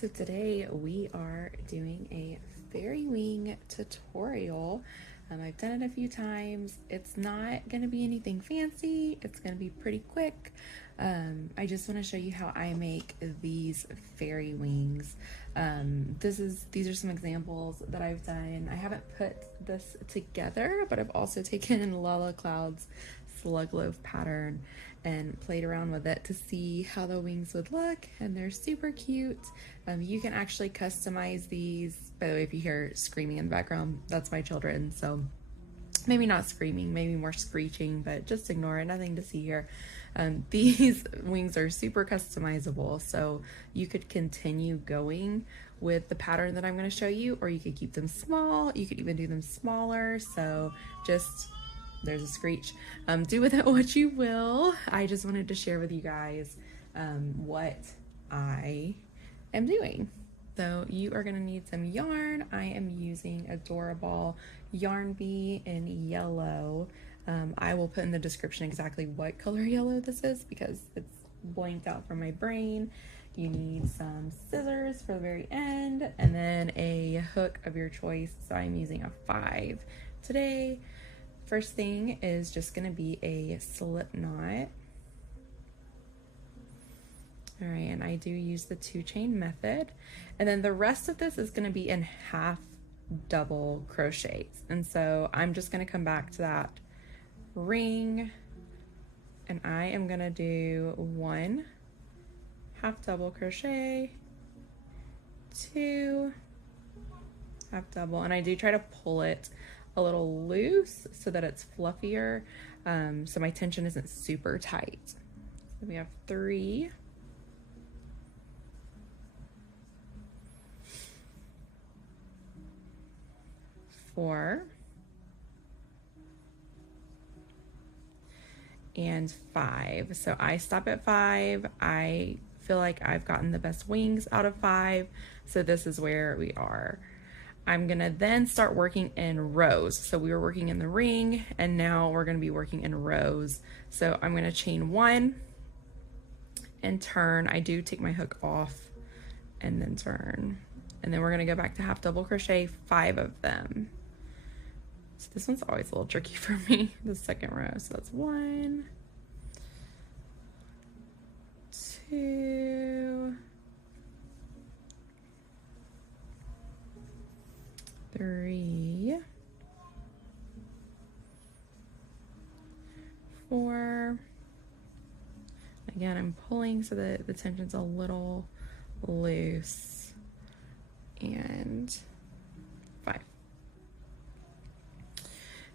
So today we are doing a fairy wing tutorial. I've done it a few times. It's not going to be anything fancy. It's going to be pretty quick. I just want to show you how I make these fairy wings. These are some examples that I've done. I haven't put this together, but I've also taken Lala Cloud's slug loaf pattern and played around with it to see how the wings would look, and they're super cute. You can actually customize these. By the way, if you hear screaming in the background, that's my children, so maybe not screaming, maybe more screeching, but just ignore it, nothing to see here. These wings are super customizable, so you could continue going with the pattern that I'm going to show you, or you could keep them small. You could even do them smaller, so just there's a screech. Do with it what you will. I just wanted to share with you guys what I am doing. So you are going to need some yarn. I am using Adorable Yarn Bee in yellow. I will put in the description exactly what color yellow this is because it's blanked out from my brain. You need some scissors for the very end and then a hook of your choice. So I'm using a 5 today. First thing is just going to be a slip knot. All right, and I do use the 2-chain method. And then the rest of this is going to be in half double crochets. And so I'm just going to come back to that ring, and I am going to do 1 half double crochet, 2 half double, and I do try to pull it a little loose so that it's fluffier, so my tension isn't super tight. So we have 3, 4, and 5. So I stop at 5. I feel like I've gotten the best wings out of 5, so this is where we are. I'm gonna then start working in rows. So we were working in the ring and now we're gonna be working in rows. So I'm gonna chain 1 and turn. I do take my hook off and then turn. And then we're gonna go back to half double crochet 5 of them. So this one's always a little tricky for me, the second row. So that's 1, 2, 3, 4. Again, I'm pulling so that the tension's a little loose, and 5.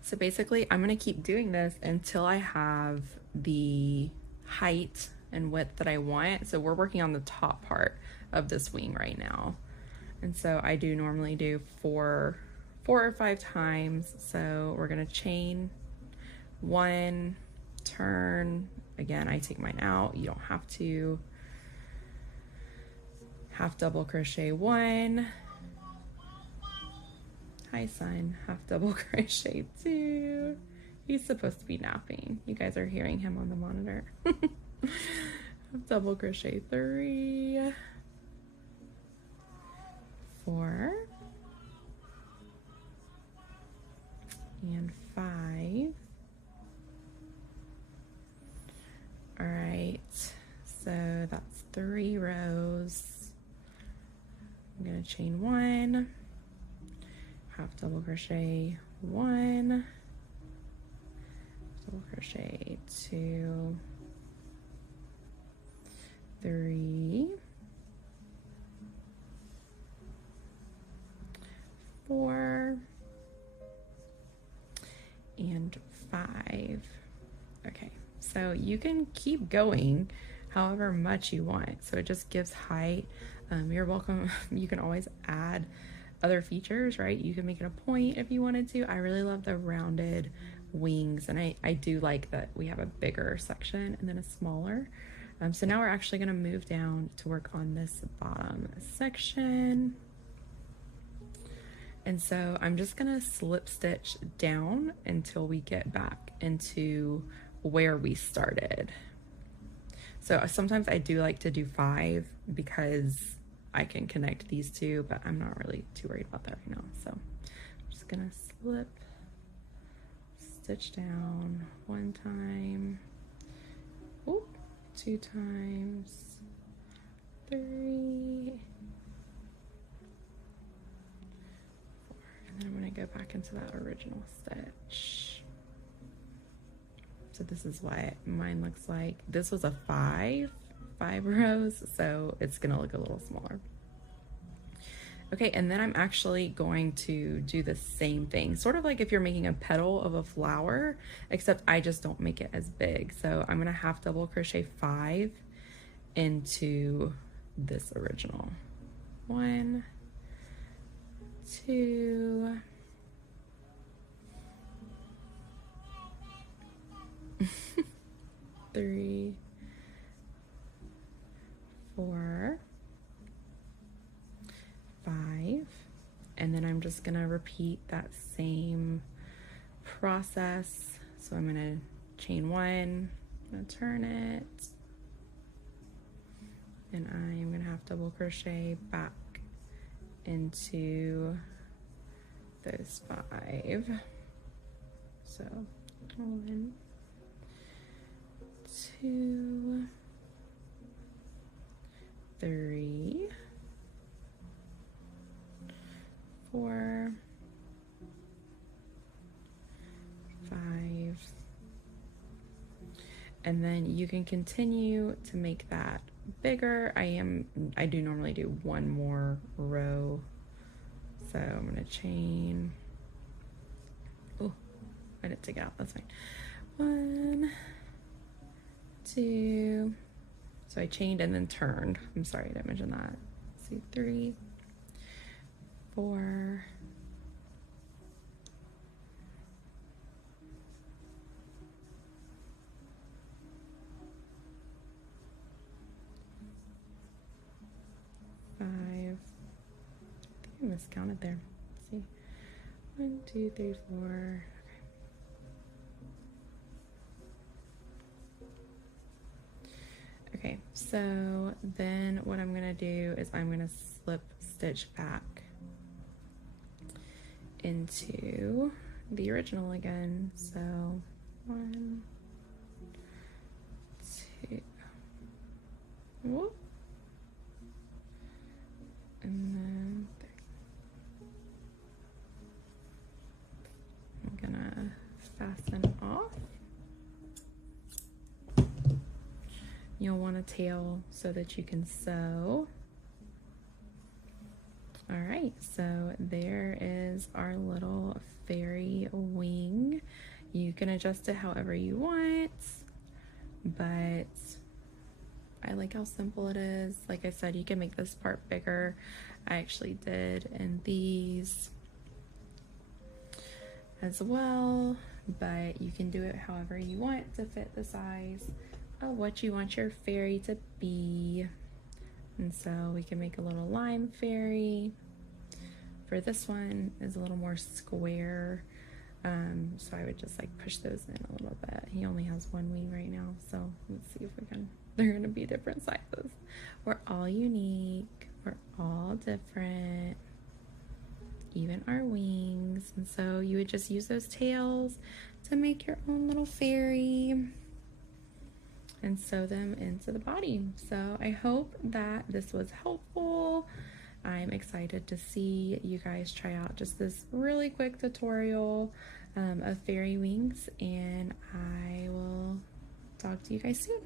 So basically, I'm going to keep doing this until I have the height and width that I want. So we're working on the top part of this wing right now. And so I do normally do 4 or 5 times. So we're gonna chain 1, turn. Again, I take mine out. You don't have to. Half double crochet 1. Hi, son. Half double crochet 2. He's supposed to be napping. You guys are hearing him on the monitor. Half double crochet 3. 4 and 5. All right, so that's 3 rows. I'm gonna chain 1, half double crochet 1, double crochet 2, 3, 4, and 5. Okay, so you can keep going however much you want. So it just gives height. You're welcome. You can always add other features, right? You can make it a point if you wanted to. I really love the rounded wings, and I do like that we have a bigger section and then a smaller. So now we're actually going to move down to work on this bottom section. And so I'm just gonna slip stitch down until we get back into where we started. So sometimes I do like to do 5 because I can connect these two, but I'm not really too worried about that right now. So I'm just gonna slip, stitch down one time, ooh, two times, three, four, and then I'm gonna go back into that original stitch. So this is what mine looks like. This was a five rows, so it's gonna look a little smaller. Okay, and then I'm actually going to do the same thing, sort of like if you're making a petal of a flower, except I just don't make it as big. So I'm gonna half double crochet 5 into this original. 1, 2, 3, 4, 5, and then I'm just gonna repeat that same process. So I'm gonna chain 1, I'm gonna turn it, and I am gonna half double crochet back into those 5. So 1, 2, 3, 4, 5, and then you can continue to make that bigger. I do normally do one more row, so I'm gonna chain. Oh, I didn't take it out, that's fine. 1, 2, so I chained and then turned. I'm sorry, I didn't mention that. Let's see, 3, 4, 5. I think I miscounted there. Let's see. 1, 2, 3, 4. Okay, so then what I'm gonna do is I'm gonna slip stitch back into the original again. So 1, 2, whoop, and then 3. I'm gonna fasten off. You'll want a tail so that you can sew. All right, so there is our little fairy wing. You can adjust it however you want, but I like how simple it is. Like I said, you can make this part bigger. I actually did in these as well, but you can do it however you want to fit the size of what you want your fairy to be. And so we can make a little lime fairy. For this one is a little more square, so I would just like push those in a little bit. He only has one wing right now, so let's see if we can. They're gonna be different sizes. We're all unique, we're all different, even our wings. And so you would just use those tails to make your own little fairy and sew them into the body. So I hope that this was helpful. I'm excited to see you guys try out just this really quick tutorial of fairy wings, and I will talk to you guys soon.